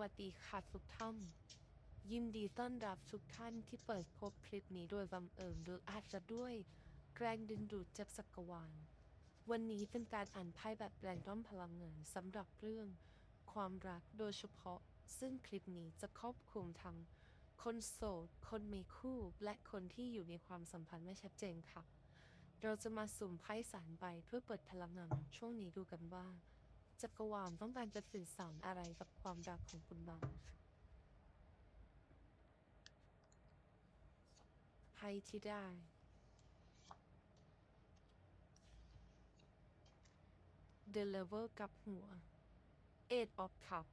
วัสดีค่ะทุกท่านยินดีต้อนรับทุกท่านที่เปิดพบคลิปนี้โดยบังเอิญหรืออาจจะด้วยแรงดึงดูดจากจักรวาลวันนี้เป็นการอ่านไพ่แบบแรงด้อมพลังเงินสำหรับเรื่อง ความรักโดยเฉพาะ ซึ่งคลิปนี้จะครอบคลุมทั้งคนโสด คนมีคู่ และคนที่อยู่ในความสัมพันธ์ไม่ชัดเจนค่ะ เราจะมาสุ่มไพ่สารใบเพื่อเปิดพลังงานช่วงนี้ดูกันว่า จักรวาลต้องการจะสื่อสารอะไรกับความรักของคุณบ้างไพ่ที่ได้ The Level กับหัว Eight of Cup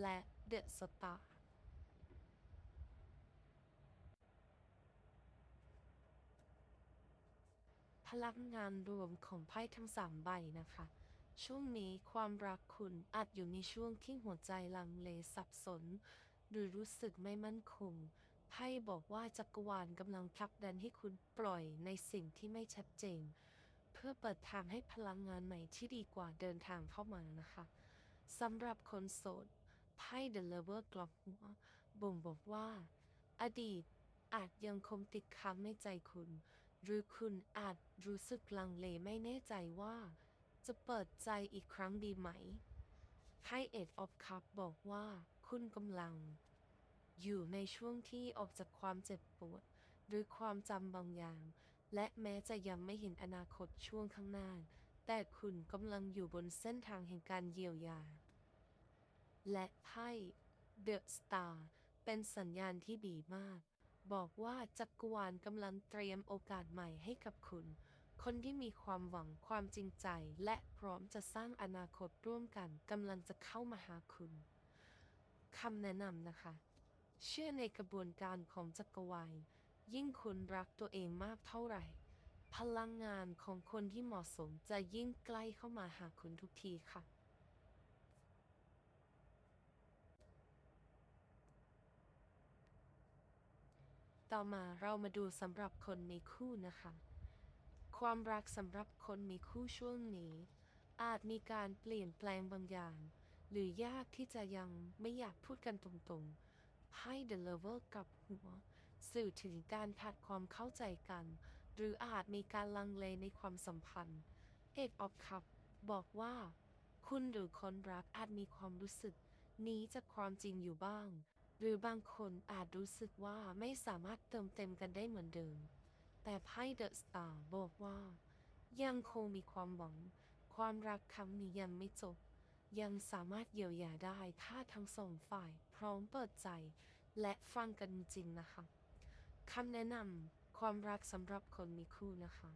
และ The Star พลังงานรวมของไพ่ทั้งสามใบนะคะ ช่วงนี้ความรักคุณอาจอยู่ในช่วงที่หัวใจลังเลสับสน หรือรู้สึกไม่มั่นคงไพ่บอกว่าจักรวาลกำลังผลักดันให้คุณปล่อยในสิ่งที่ไม่ชัดเจน เพื่อเปิดทางให้พลังงานใหม่ที่ดีกว่าเดินทางเข้ามานะคะสำหรับคนโสดไพ่ The Lover กลับหัวบ่งบอกว่า อดีตอาจยังคงติดค้างในใจคุณ หรือคุณอาจรู้สึกลังเลไม่แน่ใจว่า จะเปิดใจอีกครั้งดีไหมไพ่ Eight of Cup บอกว่าคุณกำลัง อยู่ในช่วงที่ออกจากความเจ็บปวด หรือความจำบางอย่าง และแม้จะยังไม่เห็นอนาคตช่วงข้างหน้า แต่คุณกำลังอยู่บนเส้นทางแห่งการเยียวยา และไพ่ The Star เป็นสัญญาณที่ดีมาก บอกว่าจักรวาลกำลังเตรียมโอกาสใหม่ให้กับคุณ คนที่มีความหวังความจริงใจ และพร้อมจะสร้างอนาคตร่วมกันกำลังจะเข้ามาหาคุณคำแนะนำนะคะ เชื่อในกระบวนการของจักรวาลยิ่งคุณรักตัวเองมากเท่าไหร่ พลังงานของคนที่เหมาะสมจะยิ่งใกล้เข้ามาหาคุณทุกทีค่ะต่อมาเรามาดูสำหรับคนมีคู่นะคะ ความรักสำหรับคนมีคู่ช่วงนี้ อาจมีการเปลี่ยนแปลงบางอย่าง หรือยากที่จะยังไม่อยากพูดกันตรงๆให้ The Lover กับหัว สื่อถึงการขาดความเข้าใจกัน หรืออาจมีการลังเลในความสัมพันธ์เอกออฟคับบอกว่า คุณหรือคนรักอาจมีความรู้สึกนี้จากความจริงอยู่บ้าง หรือบางคนอาจรู้สึกว่าไม่สามารถเติมเต็มกันได้เหมือนเดิม แต่ไพ่เดอะสตาร์บอกว่า ยังคงมีความหวัง ความรักครั้งนี้ยังไม่จบ ยังสามารถเยียวยาได้ถ้าทั้งสองฝ่ายพร้อมเปิดใจและฟังกันจริงนะคะคำแนะนำความรักสำหรับคนมีคู่นะคะ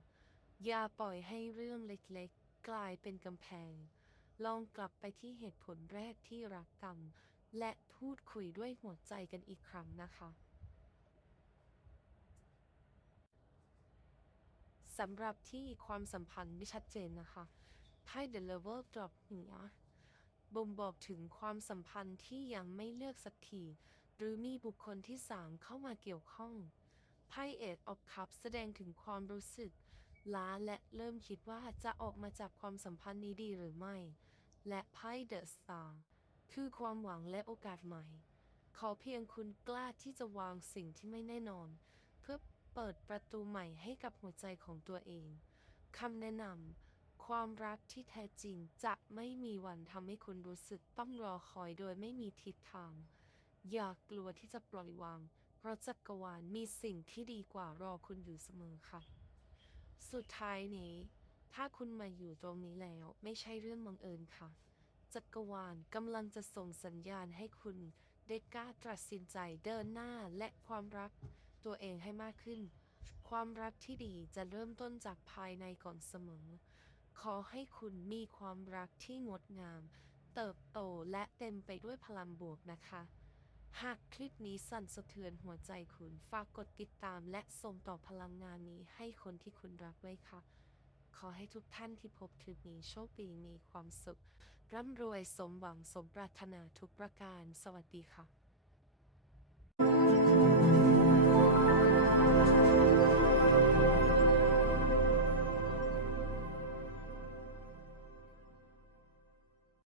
อย่าปล่อยให้เรื่องเล็กๆ กลายเป็นกำแพง ลองกลับไปที่เหตุผลแรกที่รักกัน และพูดคุยด้วยหัวใจกันอีกครั้งนะคะ สำหรับที่ความสัมพันธ์ไม่ชัดเจนนะคะไพ่ The Lover ดรอปหัวบ่งบอกถึงความสัมพันธ์ที่ยังไม่เลือกสักทีหรือมีบุคคลที่สามเข้ามาเกี่ยวข้องไพ่ Eight of Cups แสดงถึงความรู้สึกล้าและเริ่มคิดว่าจะออกมาจากความสัมพันธ์นี้ดีหรือไม่ และไพ่ The Star คือความหวังและโอกาสใหม่ ขอเพียงคุณกล้าที่จะวางสิ่งที่ไม่แน่นอน เปิดประตูใหม่ให้กับหัวใจของตัวเอง คำแนะนำ ความรักที่แท้จริงจะไม่มีวันทำให้คุณรู้สึกต้องรอคอยโดยไม่มีทิศทาง อย่ากกลัวที่จะปล่อยวาง เพราะจักรวาลมีสิ่งที่ดีกว่ารอคุณอยู่เสมอค่ะ สุดท้ายนี้ ถ้าคุณมาอยู่ตรงนี้แล้วไม่ใช่เรื่องบังเอิญค่ะ จักรวาลกำลังจะส่งสัญญาณให้คุณได้กล้าตัดสินใจเดินหน้าและความรัก ตัวเองให้มากขึ้น ความรักที่ดีจะเริ่มต้นจากภายในก่อนเสมอ ขอให้คุณมีความรักที่งดงาม เติบโตและเต็มไปด้วยพลังบวกนะคะ หากคลิปนี้สั่นสะเทือนหัวใจคุณ ฝากกดติดตามและส่งต่อพลังงานนี้ให้คนที่คุณรักไว้ค่ะขอให้ทุกท่านที่พบคลิปนี้โชคดีมีความสุข ร่ำรวยสมหวังสมปรารถนาทุกประการ สวัสดีค่ะ